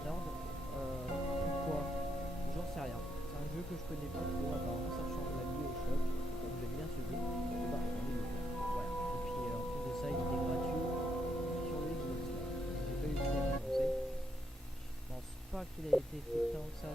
Dishonored. Pourquoi? J'en sais rien. C'est un jeu que je connais pas trop, apparemment ça ressemble à BioShock, comme j'aime bien ce jeu. Et bah, on est le faire. Voilà. Et puis en plus de ça, il était gratuit sur le Xbox là. J'ai pas eu le temps de commencer. Je pense pas qu'il a été fait tant que ça.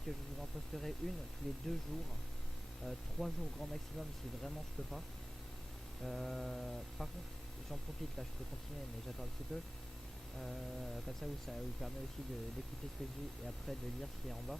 Que je vous en posterai une tous les 2 jours, 3 jours grand maximum si vraiment je peux pas. Par contre j'en profite là, je peux continuer mais j'attends un petit peu, comme ça vous permet aussi d'écouter ce que je dis et après de lire ce qui est en bas,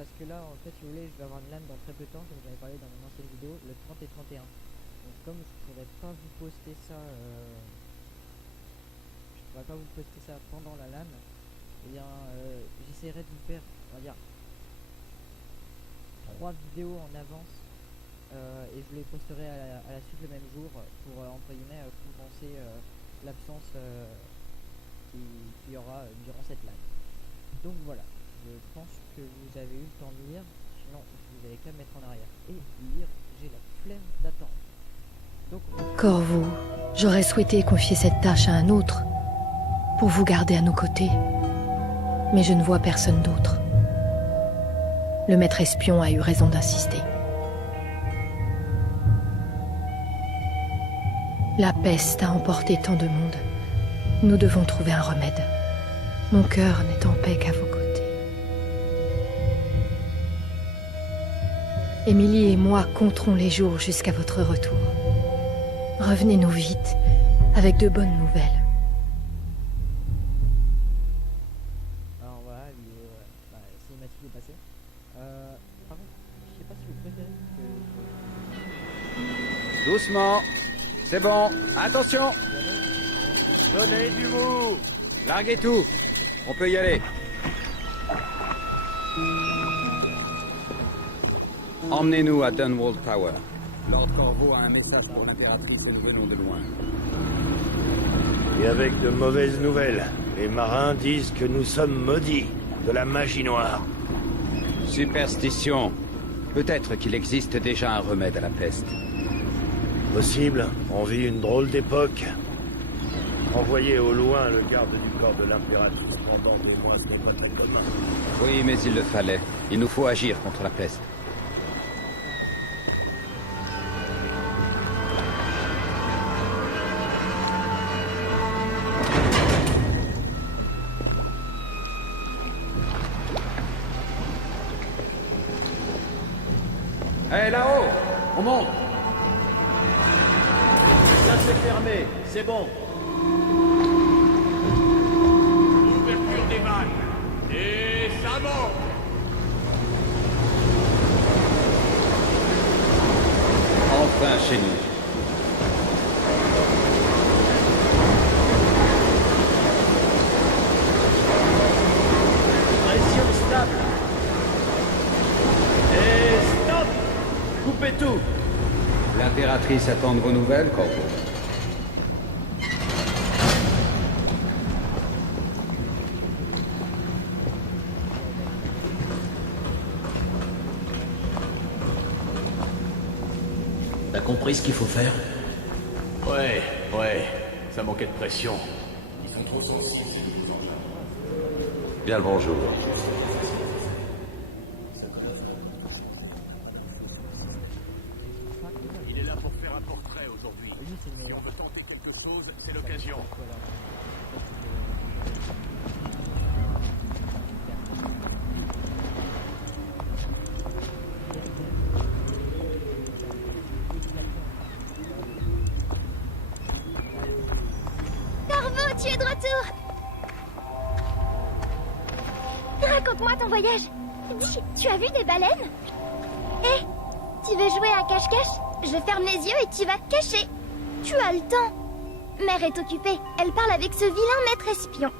parce que là en fait si vous voulez je vais avoir une LAN dans très peu de temps comme j'en ai parlé dans mon ancienne vidéo, le 30 et 31. Donc comme je pourrais pas vous poster ça pendant la LAN, eh bien j'essaierai de vous faire, on va dire, 3 vidéos en avance, et je les posterai à la suite le même jour pour entre guillemets compenser l'absence qu'il y aura durant cette live. Donc voilà, je pense que vous avez eu le temps de lire, sinon vous avez qu'à mettre en arrière et lire, j'ai la flemme d'attendre. Donc Corvo, j'aurais souhaité confier cette tâche à un autre pour vous garder à nos côtés. Mais je ne vois personne d'autre. Le maître espion a eu raison d'insister. La peste a emporté tant de monde. Nous devons trouver un remède. Mon cœur n'est en paix qu'à vos côtés. Émilie et moi compterons les jours jusqu'à votre retour. Revenez-nous vite, avec de bonnes nouvelles. Doucement, c'est bon, attention. Donnez du mou. Larguez tout, on peut y aller. Emmenez-nous à Dunwall Tower. Lord Corvo a un message pour l'impératrice et nous venons de loin. Et avec de mauvaises nouvelles. Les marins disent que nous sommes maudits de la magie noire. Superstition. Peut-être qu'il existe déjà un remède à la peste. Possible, on vit une drôle d'époque. Envoyer au loin le garde du corps de l'impératrice pendant des mois, ce n'est pas très commun. Oui, mais il le fallait. Il nous faut agir contre la peste. Hé, là-haut! On monte! Ça c'est fermé, c'est bon. Ouverture des vannes. Et ça monte. Enfin chez nous. Pression stable. Et stop. Coupez tout. L'impératrice attend de vos nouvelles, Corvo. T'as compris ce qu'il faut faire? Ouais, ça manquait de pression. Ils sont trop sensibles. Bien le bonjour. Il est là pour faire un portrait aujourd'hui. Si on veut tenter quelque chose, c'est l'occasion. Corvo, tu es de retour! Raconte-moi ton voyage. Dis, tu as vu des baleines? Hé, tu veux jouer à cache-cache? Je ferme les yeux et tu vas te cacher. Tu as le temps. Mère est occupée. Elle parle avec ce vilain maître espion.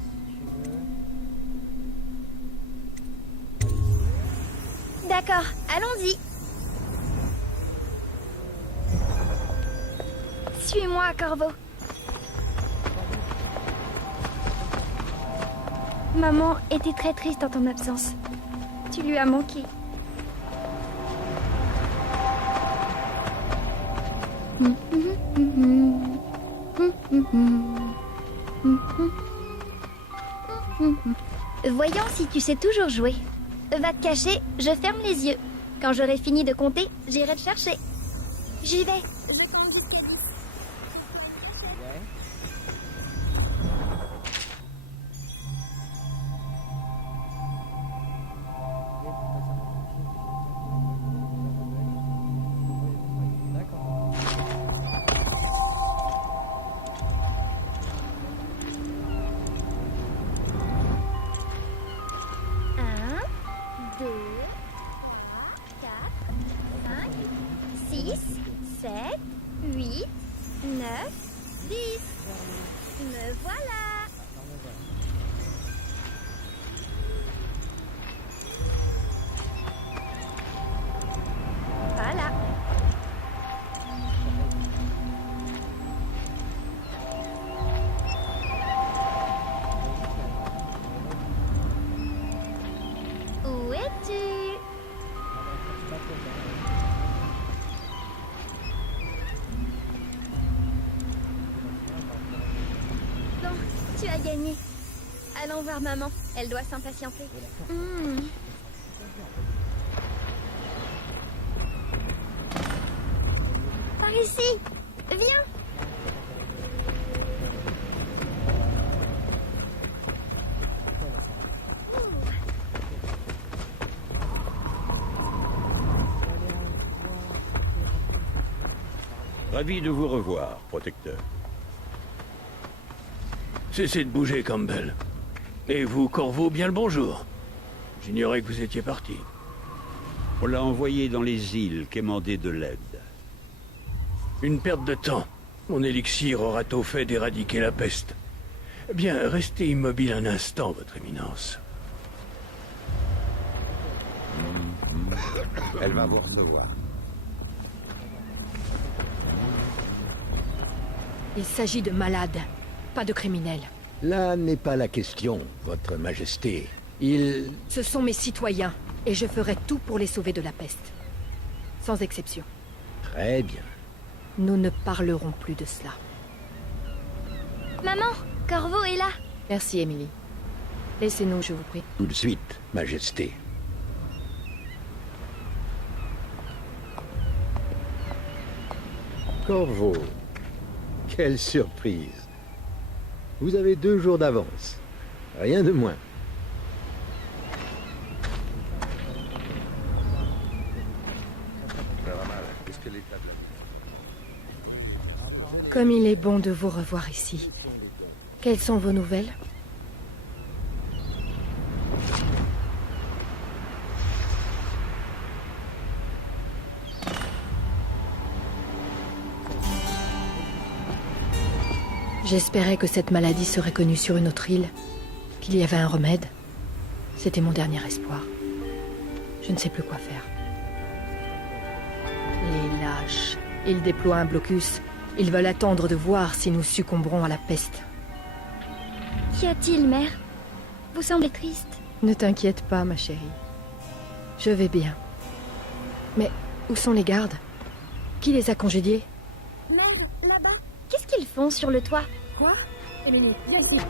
Si tu veux. D'accord, allons-y. Suis-moi, Corvo. Maman était très triste en ton absence. Tu lui as manqué. Voyons si tu sais toujours jouer. Va te cacher, je ferme les yeux. Quand j'aurai fini de compter, j'irai te chercher. J'y vais. Je compte jusqu'à 10. Ouais. D'accord. Un, 2, 3, 4, 5, 6, 7, 8, 9, 10. Me voilà. Voilà. Où es-tu? Bon, tu as gagné. Allons voir maman. Elle doit s'impatienter. Par ici. Viens. Ravi de vous revoir, protecteur. Cessez de bouger, Campbell. Et vous, Corvo, bien le bonjour. J'ignorais que vous étiez parti. On l'a envoyé dans les îles quémander de l'aide. Une perte de temps. Mon élixir aura tôt fait d'éradiquer la peste. Bien, restez immobile un instant, votre éminence. Elle va vous recevoir. Il s'agit de malades, pas de criminels. Là n'est pas la question, votre majesté. Ce sont mes citoyens, et je ferai tout pour les sauver de la peste. Sans exception. Très bien. Nous ne parlerons plus de cela. Maman, Corvo est là. Merci, Emily. Laissez-nous, je vous prie. Tout de suite, majesté. Corvo, quelle surprise. Vous avez 2 jours d'avance. Rien de moins. Comme il est bon de vous revoir ici. Quelles sont vos nouvelles? J'espérais que cette maladie serait connue sur une autre île, qu'il y avait un remède. C'était mon dernier espoir. Je ne sais plus quoi faire. Les lâches. Ils déploient un blocus. Ils veulent attendre de voir si nous succomberons à la peste. Qu'y a-t-il, mère? Vous semblez triste. Ne t'inquiète pas, ma chérie. Je vais bien. Mais où sont les gardes? Qui les a congédiés? Là-bas. Qu'est-ce qu'ils font sur le toit? Quoi? Emily, viens ici.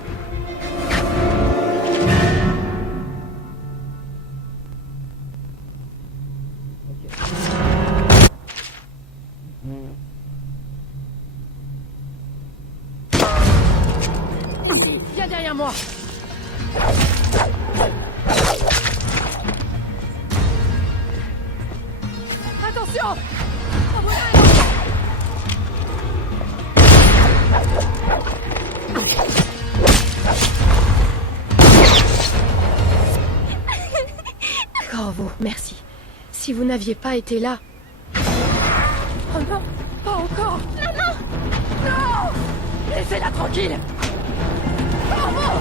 Ici, viens derrière moi. Attention! Corvo, merci. Si vous n'aviez pas été là... Non, pas encore. Maman. Non. Laissez-la tranquille. Corvo.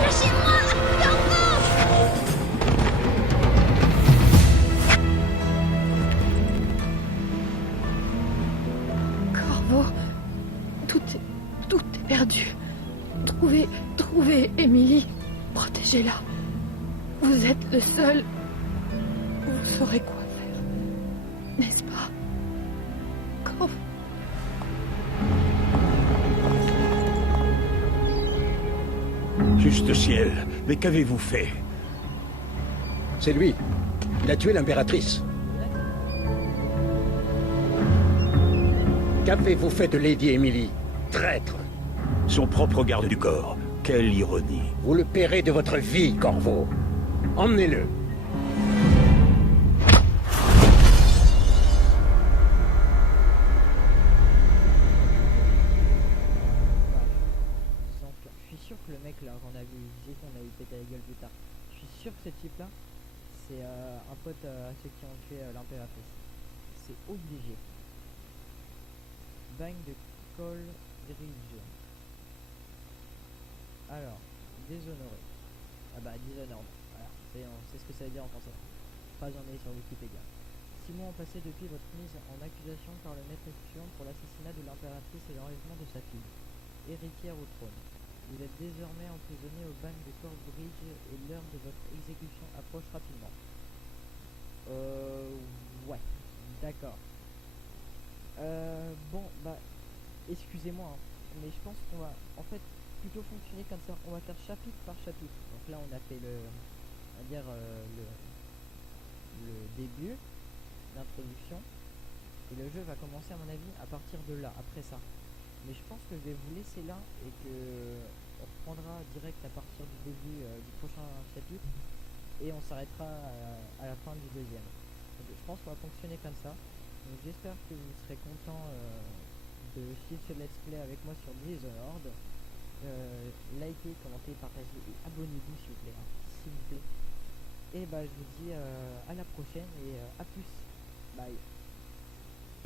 Lâchez-moi! Corvo! Corvo, tout est perdu. Trouvez Émilie. Protégez-la. Vous êtes le seul. Vous saurez quoi faire. N'est-ce pas? Corvo. Juste ciel, mais qu'avez-vous fait? C'est lui. Il a tué l'impératrice. Qu'avez-vous fait de Lady Emily? Traître! Son propre garde du corps. Quelle ironie. Vous le paierez de votre vie, Corvo. Emmenez-le. Je suis sûr que le mec là, qu'on a vu, qu'on a eu péter la gueule plus tard, je suis sûr que ce type là, c'est un pote à ceux qui ont tué l'impératrice. C'est obligé. Bagne de Coleridge. Alors, déshonoré. Ah bah, dishonored. Voilà, c'est ce que ça veut dire en français. Pas j'en ai sur Wikipédia. 6 mois ont passé depuis votre mise en accusation par le maître espion pour l'assassinat de l'impératrice et l'enlèvement de sa fille, héritière au trône. Vous êtes désormais emprisonné au bagne de Corbridge et l'heure de votre exécution approche rapidement. Ouais, d'accord. Bon, bah, excusez-moi, hein, mais je pense qu'on va, en fait, plutôt fonctionner comme ça. On va faire chapitre par chapitre. Donc là, on a fait on va dire, le début, l'introduction, et le jeu va commencer, à mon avis, à partir de là, après ça. Mais je pense que je vais vous laisser là et que on reprendra direct à partir du début du prochain chapitre et on s'arrêtera à la fin du deuxième. Donc, je pense qu'on va fonctionner comme ça. Donc j'espère que vous serez content de suivre ce let's play avec moi sur Dishonored. Likez, commentez, partagez et abonnez-vous s'il vous plaît, hein, s'il vous plaît. Et bah je vous dis à la prochaine et à plus. Bye.